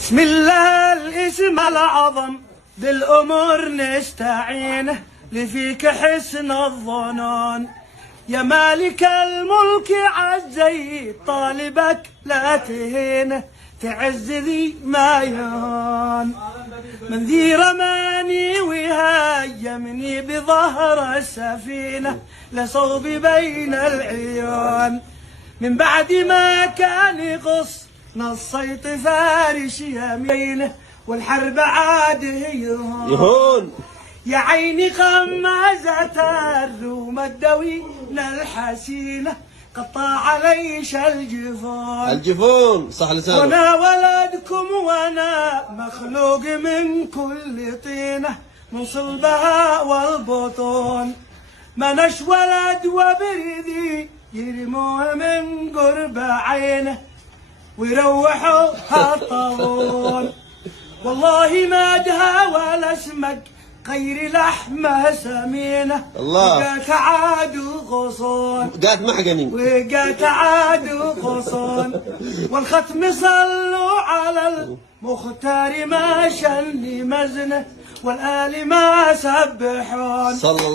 بسم الله الاسم الأعظم بالأمور نستعينه لفيك حسن الظنون يا مالك الملك عزي طالبك لا تهينه تعز ذي ما يهون من ذي رماني وهاجمني بظهر السفينة لصوب بين العيون من بعد ما كان يقص نصيت فارش يمينه والحرب عاد يهون يا عيني خمازة الروم الدوين الحسينة قطع عليش الجفون صح لسانك وانا ولدكم وانا مخلوق من كل طينة من صلبها والبطون منش ولد وبردي يرموه من قرب عينه ويروحوا هالطاغون والله ما دها ولا اسمك غير لحمه سمينه الله وقات عاد وغصون قات محقني وقات عاد وغصون والختم صلوا على المختار ما شلني مزنه والآل ما سبحون صلى الله